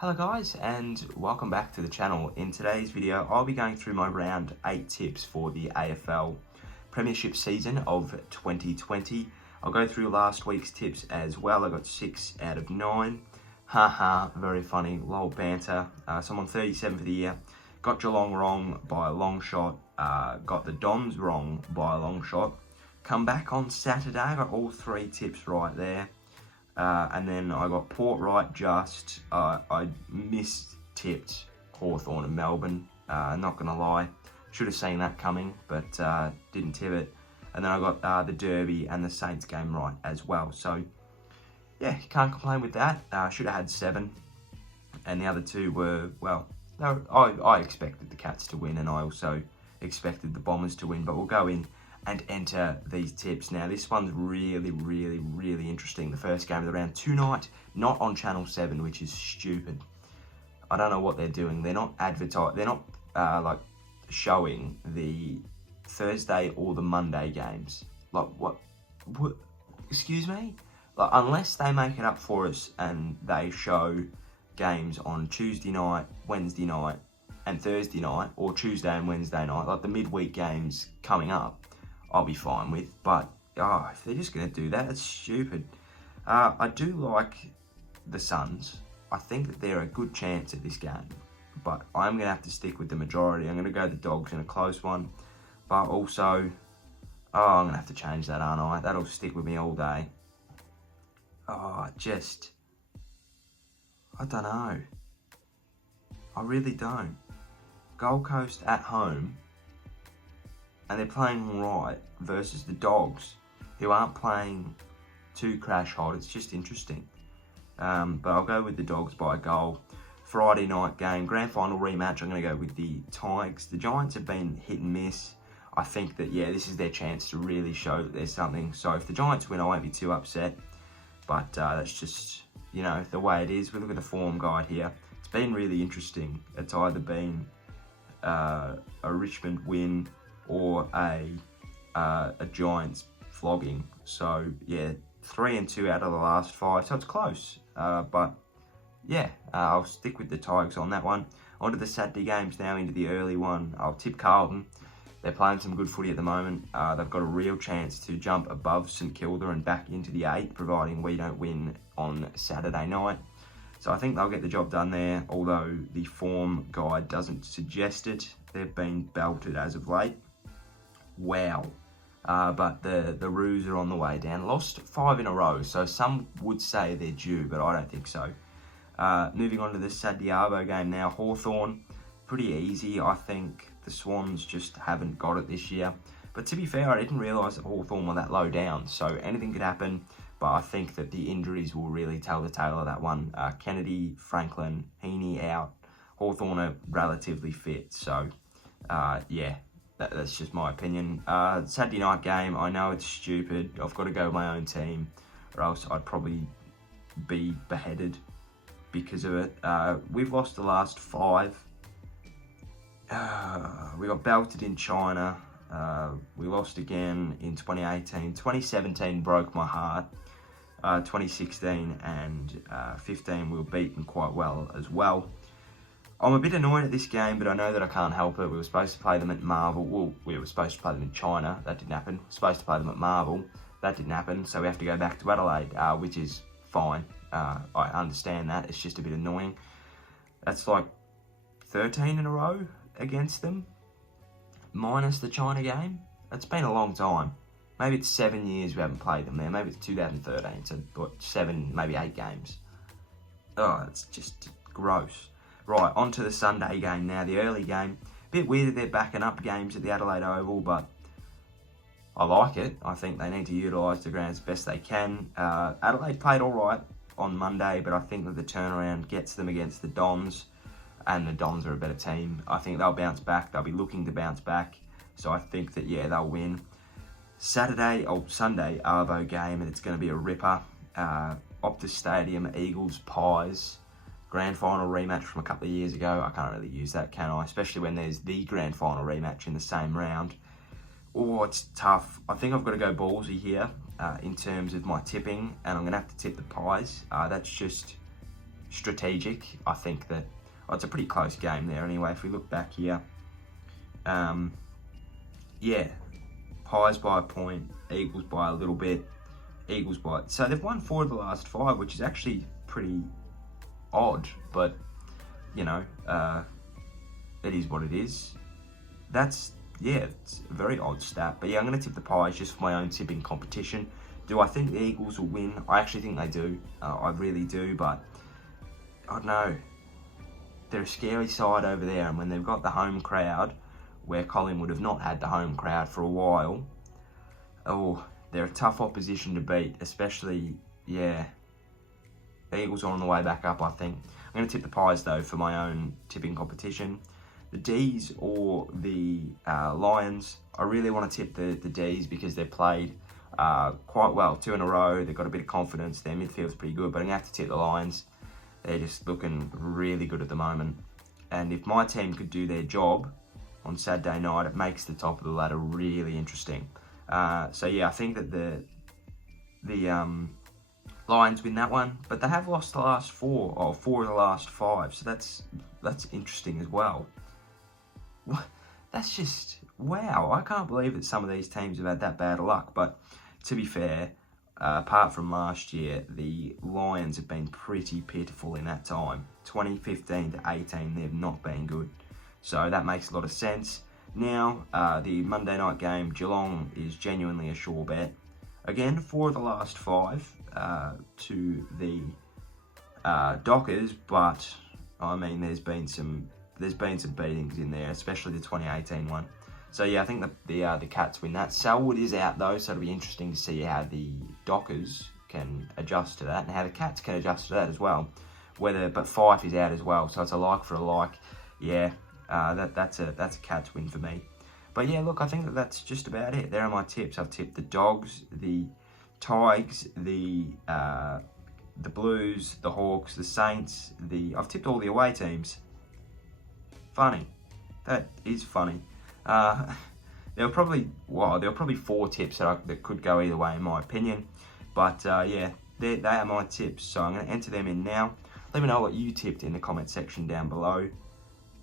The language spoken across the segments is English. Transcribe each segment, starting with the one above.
Hello guys, and welcome back to the channel. In today's video I'll be going through my round 8 tips for the AFL Premiership season of 2020. I'll go through last week's tips as well. I got 6 out of 9. Haha, very funny, lol banter. So I'm on 37 for the year. Got Geelong wrong by a long shot. Got the Dons wrong by a long shot. Come back on Saturday, I got all 3 tips right there. And then I got Port right just. I mistipped Hawthorn and Melbourne, not going to lie. Should have seen that coming, but didn't tip it. And then I got the Derby and the Saints game right as well. So, yeah, can't complain with that. Should have had 7. And the other 2 were, well, no, I expected the Cats to win, and I also expected the Bombers to win. But we'll go in and enter these tips. Now, this one's really interesting. The first game of the round tonight, not on Channel 7, which is stupid. I don't know what they're doing. They're not like showing the Thursday or the Monday games. Like, what excuse me? Like, unless they make it up for us and they show games on Tuesday night, Wednesday night, and Thursday night, or Tuesday and Wednesday night, like the midweek games coming up, I'll be fine with. But if they're just going to do that, it's stupid. I do like the Suns. I think that they're a good chance at this game, but I'm going to have to stick with the majority. I'm going to go the Dogs in a close one, but also, I'm going to have to change that, aren't I? That'll stick with me all day. I don't know. I really don't. Gold Coast at home, and they're playing right versus the Dogs, who aren't playing too crash hot. It's just interesting. But I'll go with the Dogs by a goal. Friday night game, grand final rematch, I'm going to go with the Tigers. The Giants have been hit and miss. I think that, yeah, this is their chance to really show that there's something. So if the Giants win, I won't be too upset. But that's just, you know, the way it is. We look at the form guide here. It's been really interesting. It's either been a Richmond win or a Giants flogging. So yeah, 3 and 2 out of the last 5, so it's close. But yeah, I'll stick with the Tigers on that one. On to the Saturday games now, into the early one. I'll tip Carlton. They're playing some good footy at the moment. They've got a real chance to jump above St Kilda and back into the 8, providing we don't win on Saturday night. So I think they'll get the job done there, although the form guide doesn't suggest it. They've been belted as of late. Wow. But the Roos are on the way down. Lost 5 in a row, so some would say they're due, but I don't think so. Moving on to the Saturday Arvo game now. Hawthorn, pretty easy. I think the Swans just haven't got it this year. But to be fair, I didn't realise that Hawthorn were that low down, so anything could happen. But I think that the injuries will really tell the tale of that one. Kennedy, Franklin, Heaney out. Hawthorn are relatively fit, so yeah. That's just my opinion. Saturday night game, I know it's stupid. I've got to go with my own team, or else I'd probably be beheaded because of it. We've lost the last 5. We got belted in China. We lost again in 2018. 2017 broke my heart. 2016 and 15 we were beaten quite well as well. I'm a bit annoyed at this game, but I know that I can't help it. We were supposed to play them at Marvel. Well, we were supposed to play them in China. That didn't happen. We were supposed to play them at Marvel. That didn't happen. So we have to go back to Adelaide, which is fine. I understand that. It's just a bit annoying. That's like 13 in a row against them, minus the China game. It's been a long time. Maybe it's 7 years we haven't played them there. Maybe it's 2013. So, what, 7, maybe 8 games. Oh, it's just gross. Right, on to the Sunday game now, the early game. Bit weird that they're backing up games at the Adelaide Oval, but I like it. I think they need to utilise the ground as best they can. Adelaide played all right on Monday, but I think that the turnaround gets them against the Dons, and the Dons are a better team. I think they'll bounce back. They'll be looking to bounce back, so I think that, yeah, they'll win. Sunday, Arvo game, and it's going to be a ripper. Optus Stadium, Eagles, Pies. Grand final rematch from a couple of years ago. I can't really use that, can I? Especially when there's the grand final rematch in the same round. Oh, it's tough. I think I've got to go ballsy here in terms of my tipping, and I'm going to have to tip the Pies. That's just strategic. I think that it's a pretty close game there anyway. If we look back here, yeah, Pies by a point, Eagles by a little bit, Eagles by... So they've won 4 of the last 5, which is actually pretty odd, but, you know, it is what it is. That's, yeah, it's a very odd stat. But yeah, I'm going to tip the Pies just for my own tipping competition. Do I think the Eagles will win? I actually think they do. I really do, but I don't know. They're a scary side over there, and when they've got the home crowd, where Collingwood have not had the home crowd for a while, oh, they're a tough opposition to beat, especially, yeah, the Eagles are on the way back up, I think. I'm going to tip the Pies, though, for my own tipping competition. The D's or the Lions, I really want to tip the D's because they've played quite well, 2 in a row. They've got a bit of confidence. Their midfield's pretty good, but I'm going to have to tip the Lions. They're just looking really good at the moment. And if my team could do their job on Saturday night, it makes the top of the ladder really interesting. So yeah, I think that the Lions win that one, but they have lost the last 4, or 4 of the last 5, so that's interesting as well. That's just, wow, I can't believe that some of these teams have had that bad luck. But to be fair, apart from last year, the Lions have been pretty pitiful in that time. 2015 to 18, they've not been good. So that makes a lot of sense. Now, the Monday night game, Geelong is genuinely a sure bet. Again, 4 of the last 5 to the Dockers, but I mean, there's been some beatings in there, especially the 2018 one. So yeah, I think the Cats win that. Selwood is out though, so it'll be interesting to see how the Dockers can adjust to that, and how the Cats can adjust to that as well. But Fife is out as well, so it's a like for a like. Yeah, that's a Cats win for me. But yeah, look, I think that's just about it. There are my tips. I've tipped the Dogs, the Tigers, the Blues, the Hawks, the Saints. I've tipped all the away teams. Funny. That is funny. There were probably 4 tips that could go either way in my opinion. But yeah, they are my tips. So I'm going to enter them in now. Let me know what you tipped in the comment section down below.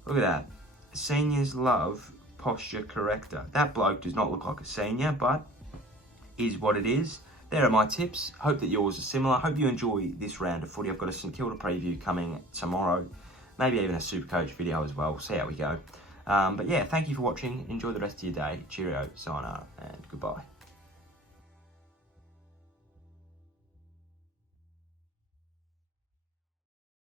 Look at that. Seniors love posture corrector. That bloke does not look like a senior, but is what it is. There are my tips. Hope that yours are similar. Hope you enjoy this round of footy. I've got a St Kilda preview coming tomorrow. Maybe even a Supercoach video as well. We'll see how we go. But yeah, thank you for watching. Enjoy the rest of your day. Cheerio, sayonara, and goodbye.